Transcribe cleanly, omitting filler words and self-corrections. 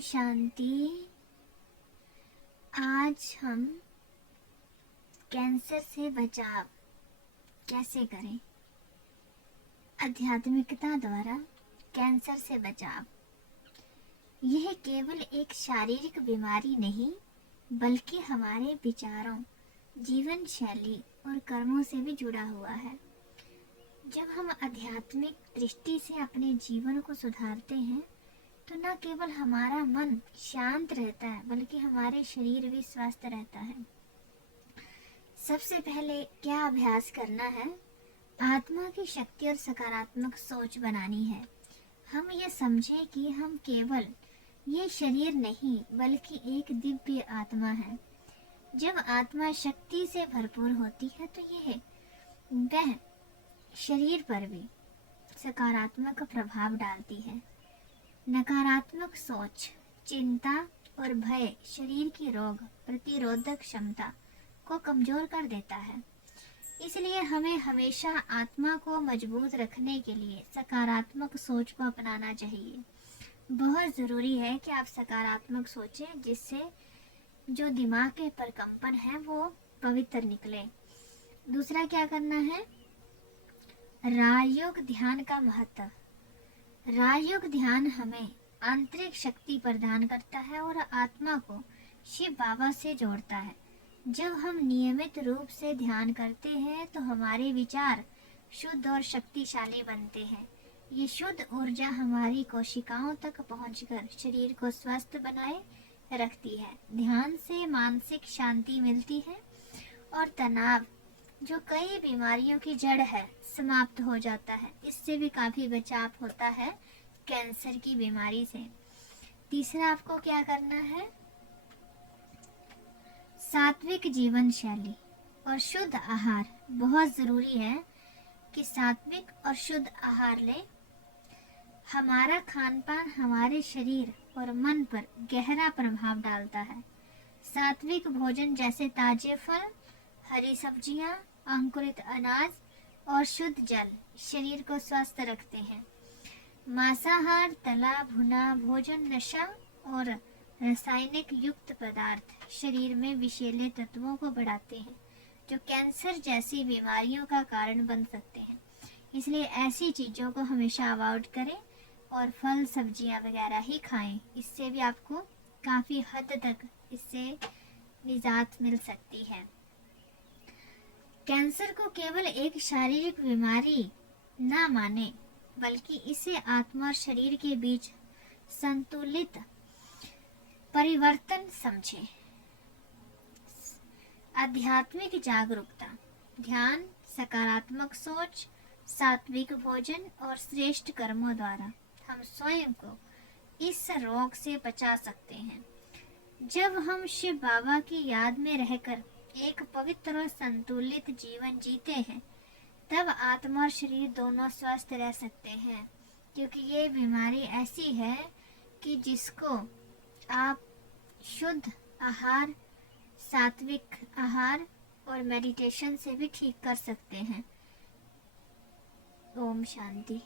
शांति। आज हम कैंसर से बचाव कैसे करें, आध्यात्मिकता द्वारा कैंसर से बचाव। यह केवल एक शारीरिक बीमारी नहीं बल्कि हमारे विचारों, जीवन शैली और कर्मों से भी जुड़ा हुआ है। जब हम आध्यात्मिक दृष्टि से अपने जीवन को सुधारते हैं तो न केवल हमारा मन शांत रहता है बल्कि हमारे शरीर भी स्वस्थ रहता है। सबसे पहले क्या अभ्यास करना है? आत्मा की शक्ति और सकारात्मक सोच बनानी है। हम ये समझें कि हम केवल ये शरीर नहीं बल्कि एक दिव्य आत्मा है। जब आत्मा शक्ति से भरपूर होती है तो वह शरीर पर भी सकारात्मक प्रभाव डालती है। नकारात्मक सोच, चिंता और भय शरीर की रोग प्रतिरोधक क्षमता को कमजोर कर देता है। इसलिए हमें हमेशा आत्मा को मजबूत रखने के लिए सकारात्मक सोच को अपनाना चाहिए। बहुत ज़रूरी है कि आप सकारात्मक सोचें, जिससे जो दिमाग के प्रकंपन है वो पवित्र निकले। दूसरा क्या करना है? राजयोग ध्यान का महत्व। राजयोग ध्यान हमें आंतरिक शक्ति प्रदान करता है और आत्मा को शिव बाबा से जोड़ता है। जब हम नियमित रूप से ध्यान करते हैं तो हमारे विचार शुद्ध और शक्तिशाली बनते हैं। ये शुद्ध ऊर्जा हमारी कोशिकाओं तक पहुंचकर शरीर को स्वस्थ बनाए रखती है। ध्यान से मानसिक शांति मिलती है और तनाव, जो कई बीमारियों की जड़ है, समाप्त हो जाता है। इससे भी काफी बचाव होता है कैंसर की बीमारी से। तीसरा आपको क्या करना है? सात्विक जीवन शैली और शुद्ध आहार। बहुत जरूरी है कि सात्विक और शुद्ध आहार लें। हमारा खान पान हमारे शरीर और मन पर गहरा प्रभाव डालता है। सात्विक भोजन जैसे ताजे फल, हरी सब्जियां, अंकुरित अनाज और शुद्ध जल शरीर को स्वस्थ रखते हैं। मांसाहार, तला भुना भोजन नशा और रासायनिक युक्त पदार्थ शरीर में विषैले तत्वों को बढ़ाते हैं, जो कैंसर जैसी बीमारियों का कारण बन सकते हैं। इसलिए ऐसी चीज़ों को हमेशा अवॉइड करें और फल सब्जियां वगैरह ही खाएं। इससे भी आपको काफ़ी हद तक इससे निजात मिल सकती है। कैंसर को केवल एक शारीरिक बीमारी ना माने बल्कि इसे आत्मा और शरीर के बीच संतुलित परिवर्तन समझें। आध्यात्मिक जागरूकता, ध्यान, सकारात्मक सोच, सात्विक भोजन और श्रेष्ठ कर्मों द्वारा हम स्वयं को इस रोग से बचा सकते हैं। जब हम शिव बाबा की याद में रहकर एक पवित्र और संतुलित जीवन जीते हैं तब आत्मा और शरीर दोनों स्वस्थ रह सकते हैं, क्योंकि ये बीमारी ऐसी है कि जिसको आप शुद्ध आहार, सात्विक आहार और मेडिटेशन से भी ठीक कर सकते हैं। ओम शांति।